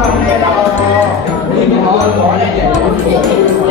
làm nghe đâu đi một hồi gọi là vậy